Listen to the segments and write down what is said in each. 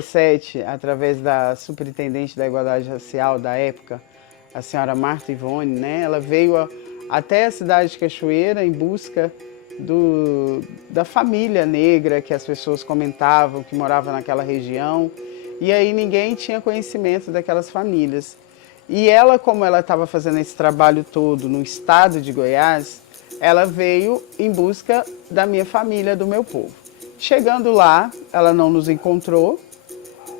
2017, através da superintendente da Igualdade Racial da época, a senhora Marta Ivone, né, ela veio até a cidade de Cachoeira em busca da família negra que as pessoas comentavam, que morava naquela região, e aí ninguém tinha conhecimento daquelas famílias. E ela, como ela estava fazendo esse trabalho todo no estado de Goiás, ela veio em busca da minha família, do meu povo. Chegando lá, ela não nos encontrou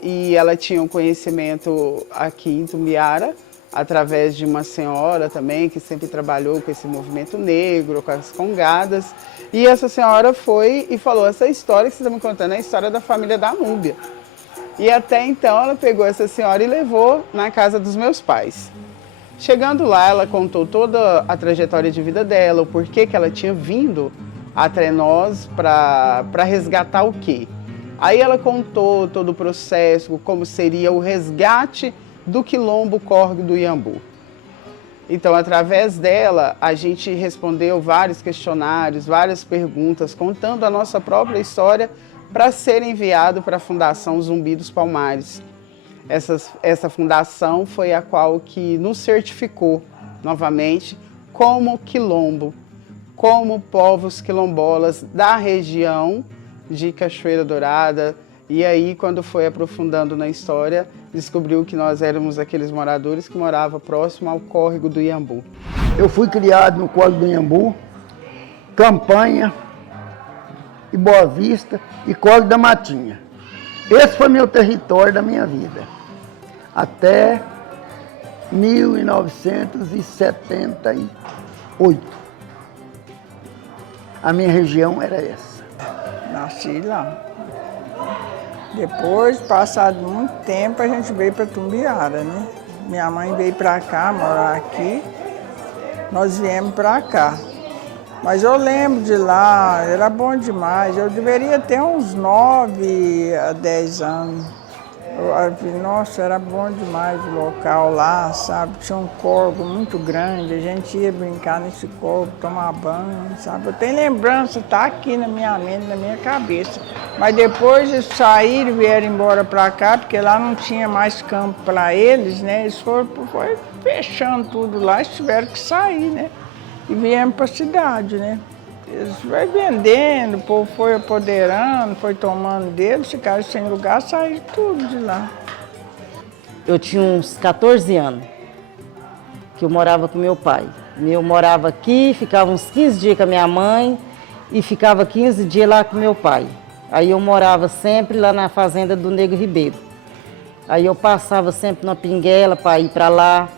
e ela tinha um conhecimento aqui em Tumbiara, através de uma senhora também que sempre trabalhou com esse movimento negro, com as congadas. E essa senhora foi e falou, essa história que você está me contando é a história da família da Núbia. E até então ela pegou essa senhora e levou na casa dos meus pais. Chegando lá, ela contou toda a trajetória de vida dela, o porquê que ela tinha vindo até nós para resgatar o quê. Aí ela contou todo o processo, como seria o resgate do Quilombo Córrego do Iambu. Então, através dela, a gente respondeu vários questionários, várias perguntas, contando a nossa própria história para ser enviado para a Fundação Zumbi dos Palmares. Essa fundação foi a qual que nos certificou novamente como quilombo, como povos quilombolas da região de Cachoeira Dourada. E aí, quando foi aprofundando na história, descobriu que nós éramos aqueles moradores que moravam próximo ao córrego do Iambu. Eu fui criado no córrego do Iambu, Campanha, e Boa Vista e Córrego da Matinha. Esse foi meu território da minha vida, até 1978. A minha região era essa. Nasci lá. Depois, passado muito tempo, a gente veio para Tumbiara, né? Minha mãe veio para cá, morar aqui. Nós viemos para cá. Mas eu lembro de lá, era bom demais. Eu deveria ter uns 9 a 10 anos. Nossa, era bom demais o local lá, sabe? Tinha um córrego muito grande, a gente ia brincar nesse córrego, tomar banho, sabe? Eu tenho lembrança, tá aqui na minha mente, na minha cabeça. Mas depois eles saíram e vieram embora para cá, porque lá não tinha mais campo para eles, né? Eles foram fechando tudo lá, eles tiveram que sair, né? E viemos para a cidade, né? Eles vai vendendo, o povo foi apoderando, foi tomando deles, ficaram sem lugar, saíram tudo de lá. Eu tinha uns 14 anos que eu morava com meu pai. Eu morava aqui, ficava uns 15 dias com a minha mãe e ficava 15 dias lá com meu pai. Aí eu morava sempre lá na fazenda do Nego Ribeiro. Aí eu passava sempre na Pinguela para ir para lá.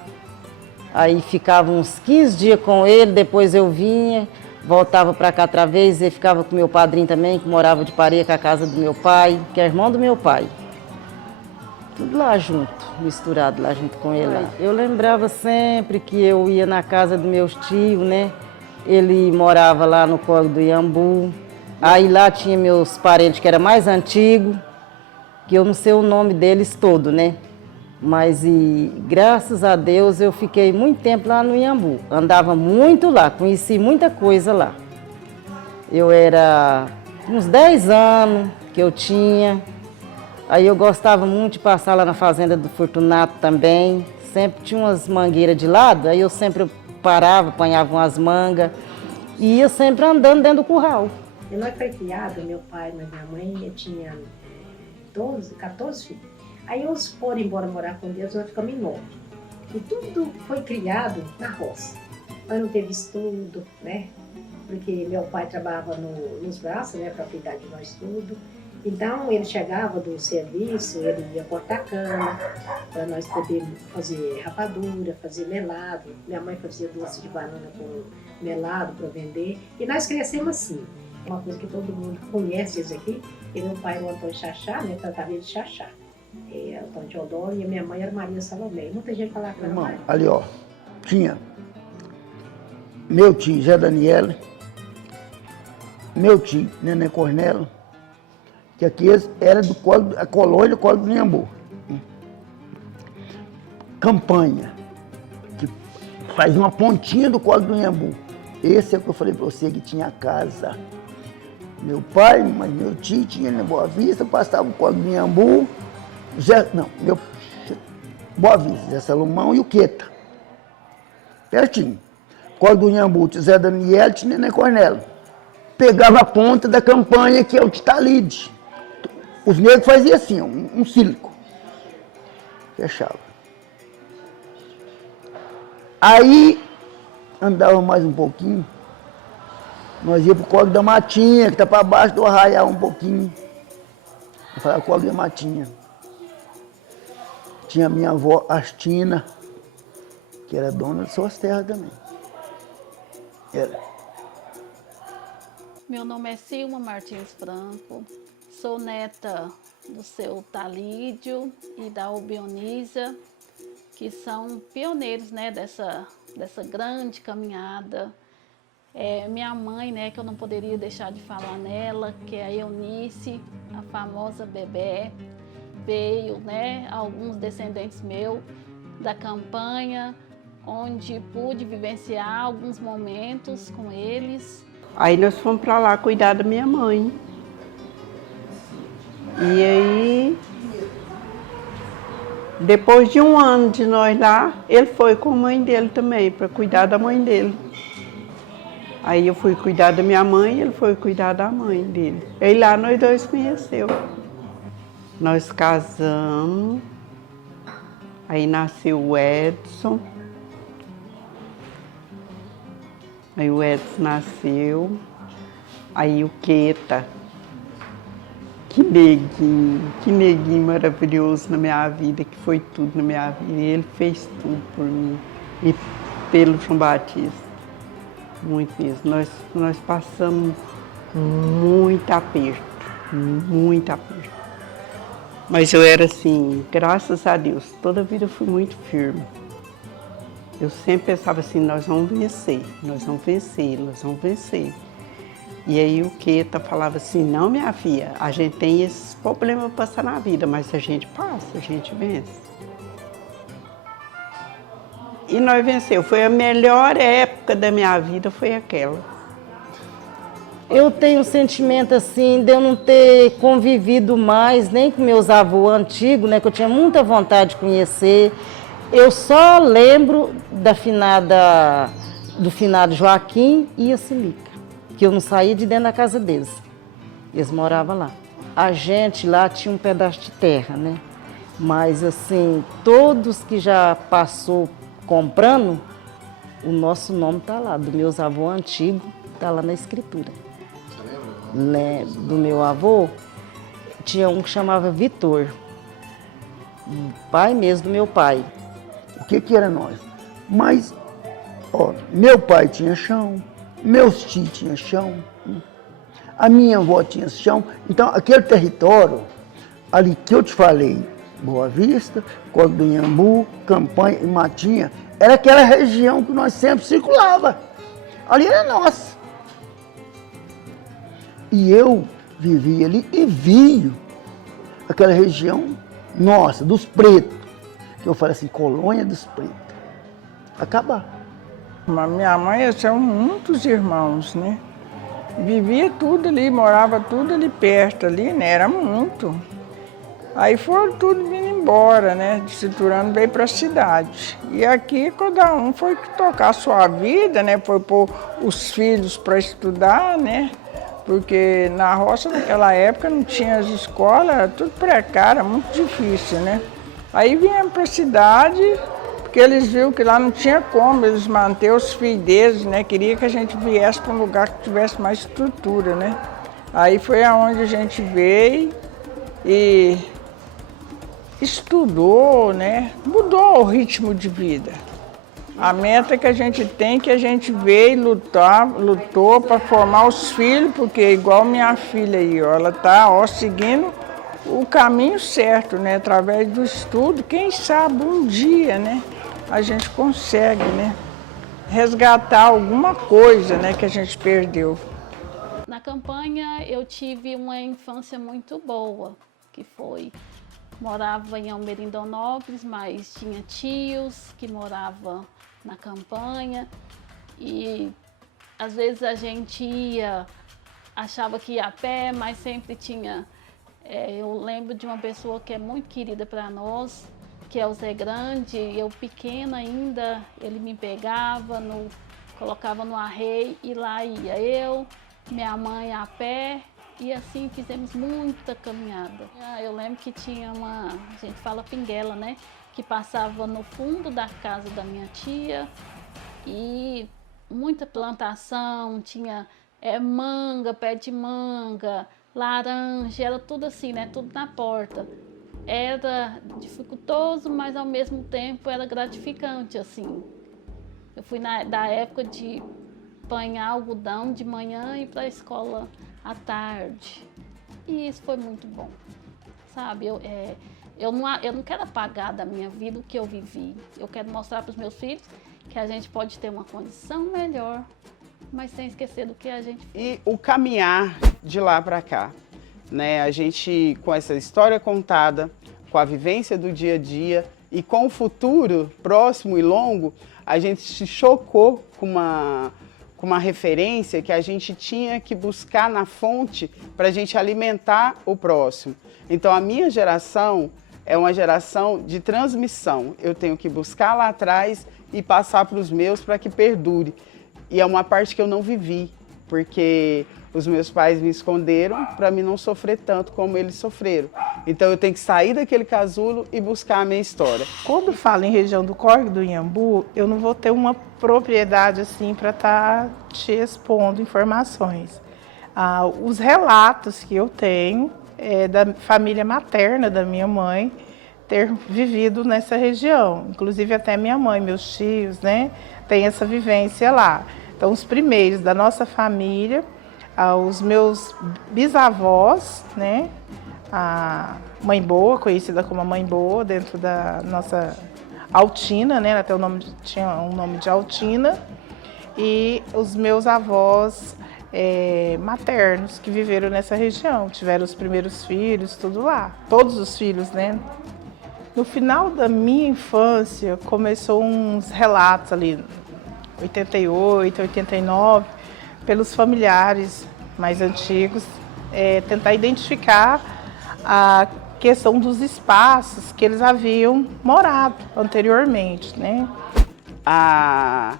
Aí ficava uns 15 dias com ele, depois eu vinha, voltava para cá outra vez e ficava com meu padrinho também, que morava de parede com a casa do meu pai, que é irmão do meu pai. Tudo lá junto, misturado lá junto com ele. Lá. Eu lembrava sempre que eu ia na casa dos meus tios, né? Ele morava lá no Córrego do Iambu. Aí lá tinha meus parentes que eram mais antigos, que eu não sei o nome deles todo, né? Mas graças a Deus eu fiquei muito tempo lá no Iambu. Andava muito lá, conheci muita coisa lá. Eu era uns 10 anos que eu tinha. Aí eu gostava muito de passar lá na fazenda do Fortunato também. Sempre tinha umas mangueiras de lado, aí eu sempre parava, apanhava umas mangas e ia sempre andando dentro do curral. E nós foi criado, meu pai e minha mãe, eu tinha 14 filhos. Aí uns foram embora morar com Deus, nós ficamos em 9. E tudo foi criado na roça. Mas não teve estudo, né? Porque meu pai trabalhava nos braços, né? Para cuidar de nós tudo. Então ele chegava do serviço, ele ia cortar cana, para nós podermos fazer rapadura, fazer melado. Minha mãe fazia doce de banana com melado para vender. E nós crescemos assim. Uma coisa que todo mundo conhece isso aqui, e meu pai era o Antônio Chachá, né? Tratava ele de Chachá. Antônio Teodoro e a minha mãe era Maria Salomé. Muita gente falava que era Maria. Ali, ó, tinha meu tio Zé Daniel, meu tio Nenê Cornelo, que aqui era do córrego, a colônia do Córrego do Iambu. Campanha, que faz uma pontinha do Córrego do Iambu. Esse é o que eu falei para você, que tinha casa. Meu pai, mas meu tio tinha na Boa Vista, passava o Córrego do Iambu, Boa Vista, Zé Salomão e o Queta. Pertinho. Córrego do Inhambu, Zé Daniel e Nenê Cornélio. Pegava a ponta da campanha, que é o Titalide. Os negros faziam assim, um cílico. Fechava. Aí, andava mais um pouquinho, nós íamos pro Córrego da Matinha, que tá para baixo do Arraial um pouquinho. Eu falava Córrego da Matinha. Tinha minha avó Astina, que era dona de suas terras também. Era. Meu nome é Silma Martins Franco, sou neta do seu Talídio e da Albionisa, que são pioneiros, né, dessa grande caminhada. Minha mãe, né, que eu não poderia deixar de falar nela, que é a Eunice, a famosa Bebé, veio, né, alguns descendentes meus da campanha, onde pude vivenciar alguns momentos com eles. Aí nós fomos para lá cuidar da minha mãe. E aí, depois de um ano de nós lá, ele foi com a mãe dele também, para cuidar da mãe dele. Aí eu fui cuidar da minha mãe e ele foi cuidar da mãe dele. E lá nós dois conheceu. Nós casamos, aí nasceu o Edson. Aí o Edson nasceu, aí o Queta. Que neguinho maravilhoso na minha vida, que foi tudo na minha vida. E ele fez tudo por mim e pelo João Batista. Muito mesmo. Nós passamos muito aperto. Mas eu era assim, graças a Deus, toda a vida eu fui muito firme. Eu sempre pensava assim, nós vamos vencer. E aí o Queta falava assim, não, minha filha, a gente tem esses problemas para passar na vida, mas a gente passa, a gente vence. E nós vencemos. Foi a melhor época da minha vida, foi aquela. Eu tenho um sentimento assim de eu não ter convivido mais nem com meus avós antigos, né, que eu tinha muita vontade de conhecer. Eu só lembro do finado Joaquim e a Silica, que eu não saía de dentro da casa deles. Eles moravam lá. A gente lá tinha um pedaço de terra, né? Mas assim, todos que já passou comprando, o nosso nome está lá, do meus avós antigos, está lá na escritura. Você lembra? Do meu avô, tinha um que chamava Vitor, pai mesmo do meu pai. O que era nós? Mas, ó, meu pai tinha chão, meus tios tinham chão, a minha avó tinha chão. Então, aquele território ali que eu te falei, Boa Vista, Córrego do Inhambu, Campanha e Matinha, era aquela região que nós sempre circulava. Ali era nossa. E eu vivi ali e vi aquela região nossa, dos pretos. Que eu falei assim, colônia dos pretos. Acabar. Minha mãe tinha muitos irmãos, né? Vivia tudo ali, morava tudo ali perto, ali, né? Era muito. Aí foram tudo vindo embora, né? Estruturando bem para a cidade. E aqui cada um foi tocar a sua vida, né? Foi pôr os filhos para estudar, né? Porque na roça naquela época não tinha as escolas, era tudo precário, muito difícil, né? Aí viemos para a cidade, porque eles viram que lá não tinha como eles manter os filhos deles, né? Queria que a gente viesse para um lugar que tivesse mais estrutura, né? Aí foi aonde a gente veio e estudou, né? Mudou o ritmo de vida. A meta que a gente tem, que a gente veio lutou para formar os filhos, porque igual minha filha aí, ó, ela está seguindo o caminho certo, né? Através do estudo, quem sabe um dia, né? A gente consegue, né? Resgatar alguma coisa, né? Que a gente perdeu. Na campanha eu tive uma infância muito boa, que foi... Morava em Almerindonópolis, mas tinha tios que moravam na campanha. E às vezes a gente achava que ia a pé, mas sempre tinha Eu lembro de uma pessoa que é muito querida para nós, que é o Zé Grande. Eu pequena ainda, ele me pegava, colocava no arreio e lá ia eu, minha mãe a pé, e assim fizemos muita caminhada. Eu lembro que tinha a gente fala pinguela, né? Que passava no fundo da casa da minha tia, e muita plantação, tinha manga, pé de manga, laranja, era tudo assim, né? Tudo na porta. Era dificultoso, mas ao mesmo tempo era gratificante, assim. Eu fui da época de apanhar algodão de manhã e ir para a escola à tarde. E isso foi muito bom, sabe? Eu não quero apagar da minha vida o que eu vivi. Eu quero mostrar para os meus filhos que a gente pode ter uma condição melhor, mas sem esquecer do que a gente fez. E o caminhar de lá para cá, né? A gente, com essa história contada, com a vivência do dia a dia e com o futuro próximo e longo, a gente se chocou com uma referência que a gente tinha que buscar na fonte para a gente alimentar o próximo. Então, a minha geração é uma geração de transmissão. Eu tenho que buscar lá atrás e passar para os meus para que perdure. E é uma parte que eu não vivi, porque os meus pais me esconderam para mim não sofrer tanto como eles sofreram. Então eu tenho que sair daquele casulo e buscar a minha história. Quando falo em região do Córrego do Inhambu, eu não vou ter uma propriedade assim para estar te expondo informações. Os relatos que eu tenho da família materna da minha mãe ter vivido nessa região. Inclusive até minha mãe, meus tios, né, tem essa vivência lá. Então os primeiros da nossa família, os meus bisavós, né, a Mãe Boa, conhecida como a Mãe Boa, dentro da nossa Altina, né, até tinha um nome de Altina, e os meus avós maternos que viveram nessa região, tiveram os primeiros filhos, tudo lá, todos os filhos, né. No final da minha infância, começou uns relatos ali, 88, 89, pelos familiares mais antigos, tentar identificar a questão dos espaços que eles haviam morado anteriormente, né? A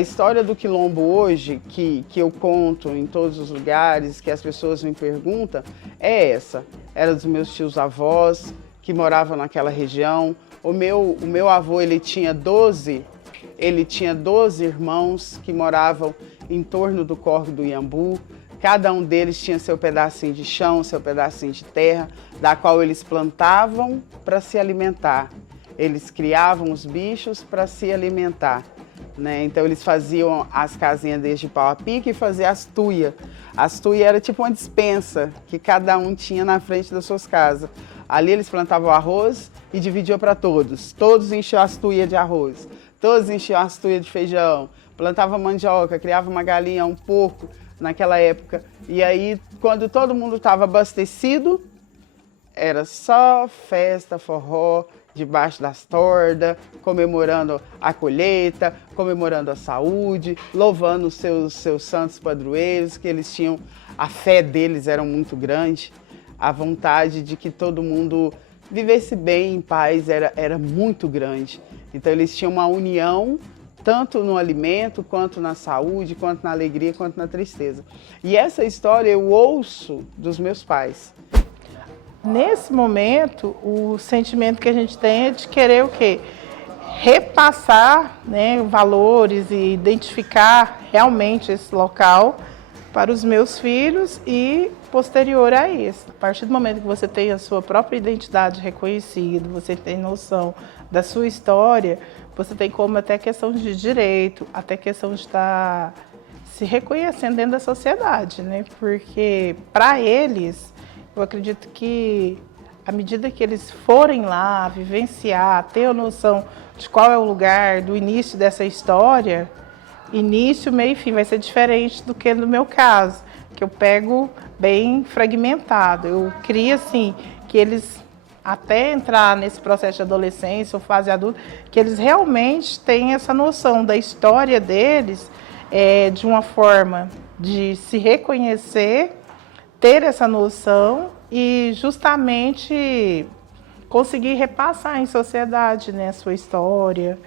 história do Quilombo hoje, que eu conto em todos os lugares, que as pessoas me perguntam, é essa. Era dos meus tios-avós, que moravam naquela região. O meu avô, ele tinha 12 irmãos que moravam em torno do Córrego do Inhambu. Cada um deles tinha seu pedacinho de chão, seu pedacinho de terra, da qual eles plantavam para se alimentar. Eles criavam os bichos para se alimentar, né? Então eles faziam as casinhas deles de pau a pique e faziam as tuias. As tuias era tipo uma despensa que cada um tinha na frente das suas casas. Ali eles plantavam arroz e dividiam para todos. Todos enchiam as tuias de arroz, todos enchiam as tuias de feijão, plantavam mandioca, criavam uma galinha, um porco naquela época. E aí, quando todo mundo estava abastecido, era só festa, forró, debaixo das tordas, comemorando a colheita, comemorando a saúde, louvando os seus santos padroeiros, que eles tinham, a fé deles era muito grande, a vontade de que todo mundo vivesse bem, em paz, era muito grande. Então eles tinham uma união, tanto no alimento, quanto na saúde, quanto na alegria, quanto na tristeza. E essa história eu ouço dos meus pais. Nesse momento, o sentimento que a gente tem é de querer o quê? Repassar, né, valores e identificar realmente esse local para os meus filhos e posterior a isso. A partir do momento que você tem a sua própria identidade reconhecida, você tem noção da sua história, você tem como até questão de direito, até questão de estar se reconhecendo dentro da sociedade, né? Porque para eles, eu acredito que à medida que eles forem lá vivenciar, ter a noção de qual é o lugar do início dessa história, início, meio e fim, vai ser diferente do que no meu caso, que eu pego bem fragmentado. Eu queria, assim, que eles, até entrar nesse processo de adolescência ou fase adulta, que eles realmente tenham essa noção da história deles, de uma forma de se reconhecer, ter essa noção e justamente conseguir repassar em sociedade, né, a sua história.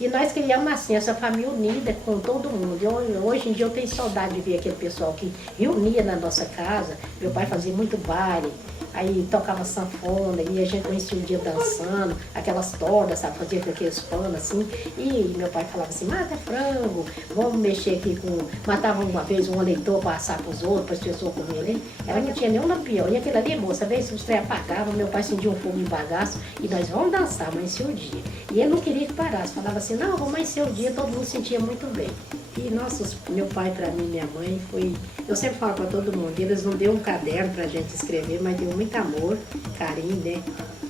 E nós criamos assim, essa família unida com todo mundo. Hoje em dia eu tenho saudade de ver aquele pessoal que reunia na nossa casa. Meu pai fazia muito baile, aí tocava sanfona e a gente conhecia o dia dançando, aquelas tortas, sabe, fazia com aqueles panos assim. E meu pai falava assim, mata frango, vamos mexer aqui com... Matava uma vez um eleitor para assar para os outros, para as pessoas comerem ali. Ela não tinha nenhum lampião. E aquilo ali, moça, vez se os trem apagavam, meu pai acendia um fogo em bagaço e nós vamos dançar, amanhecia o dia. E ele não queria que parasse, falava assim, não, vamos amanhecer o dia, todo mundo se sentia muito bem. E, nossa, meu pai para mim, minha mãe, foi... Eu sempre falo para todo mundo, eles não deu um caderno para a gente escrever, mas deu muito amor, carinho, né?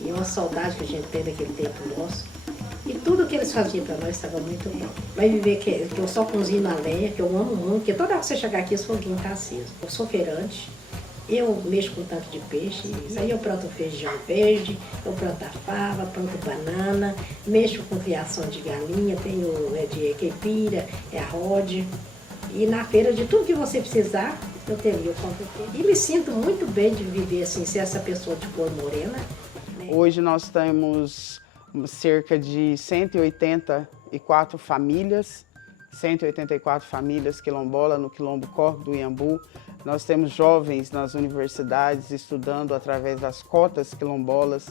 E uma saudade que a gente tem daquele tempo nosso. E tudo que eles faziam para nós estava muito bom. Vai viver que eu só cozinho na lenha, que eu amo muito, porque toda vez que você chegar aqui, esse foguinho está aceso. Eu sou feirante, eu mexo com tanto de peixe, isso aí eu planto feijão verde, eu planto a fava, planto banana, mexo com criação de galinha, tenho de caipira, arroz. E na feira, de tudo que você precisar, eu teria, eu compro tudo. E me sinto muito bem de viver assim, ser essa pessoa de cor morena. Né? Hoje nós temos cerca de 184 famílias, 184 famílias quilombolas no Quilombo Córrego do Iambu. Nós temos jovens nas universidades estudando através das cotas quilombolas.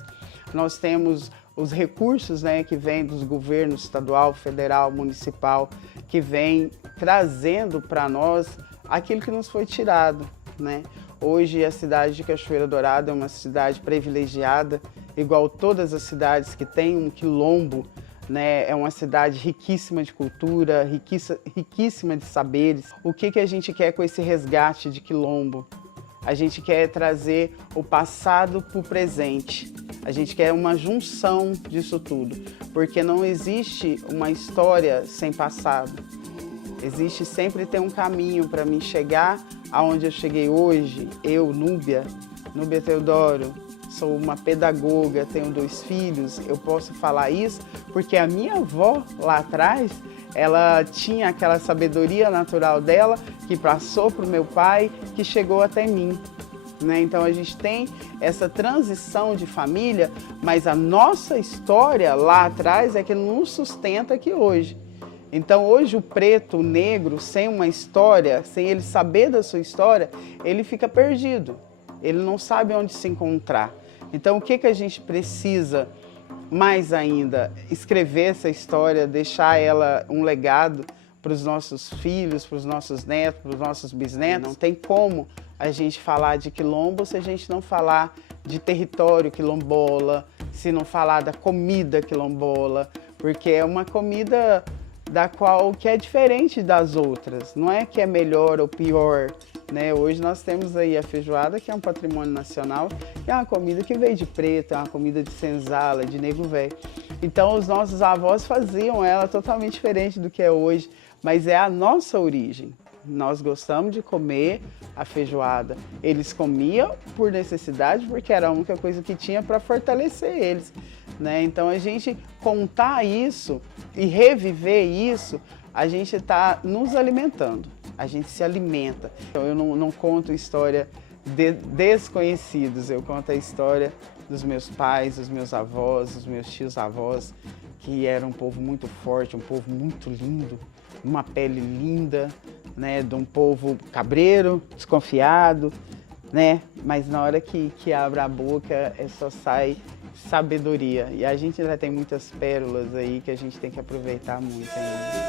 Nós temos os recursos, né, que vêm dos governos estadual, federal, municipal, que vêm trazendo para nós aquilo que nos foi tirado, né? Hoje a cidade de Cachoeira Dourada é uma cidade privilegiada, igual todas as cidades que têm um quilombo, né? É uma cidade riquíssima de cultura, riquíssima de saberes. O que a gente quer com esse resgate de quilombo? A gente quer trazer o passado para o presente. A gente quer uma junção disso tudo, porque não existe uma história sem passado. Existe sempre ter um caminho para mim chegar aonde eu cheguei hoje. Eu, Núbia Teodoro, sou uma pedagoga, tenho 2 filhos, eu posso falar isso porque a minha avó lá atrás, ela tinha aquela sabedoria natural dela que passou para o meu pai, que chegou até mim. Né? Então a gente tem essa transição de família, mas a nossa história lá atrás é que nos sustenta aqui hoje. Então hoje o preto, o negro, sem uma história, sem ele saber da sua história, ele fica perdido. Ele não sabe onde se encontrar. Então o que a gente precisa mais ainda? Escrever essa história, deixar ela um legado para os nossos filhos, para os nossos netos, para os nossos bisnetos. Não tem como a gente falar de quilombo se a gente não falar de território quilombola, se não falar da comida quilombola, porque é uma comida da qual que é diferente das outras, não é que é melhor ou pior, né? Hoje nós temos aí a feijoada, que é um patrimônio nacional, que é uma comida que veio de preto, é uma comida de senzala, de nego velho. Então os nossos avós faziam ela totalmente diferente do que é hoje, mas é a nossa origem. Nós gostamos de comer a feijoada. Eles comiam por necessidade, porque era a única coisa que tinha para fortalecer eles, né? Então a gente contar isso e reviver isso, a gente está nos alimentando, a gente se alimenta. Então eu não conto história de desconhecidos, eu conto a história dos meus pais, dos meus avós, dos meus tios-avós, que era um povo muito forte, um povo muito lindo, uma pele linda, né, de um povo cabreiro, desconfiado, né? Mas na hora que abre a boca, só sai sabedoria. E a gente ainda tem muitas pérolas aí que a gente tem que aproveitar muito ainda.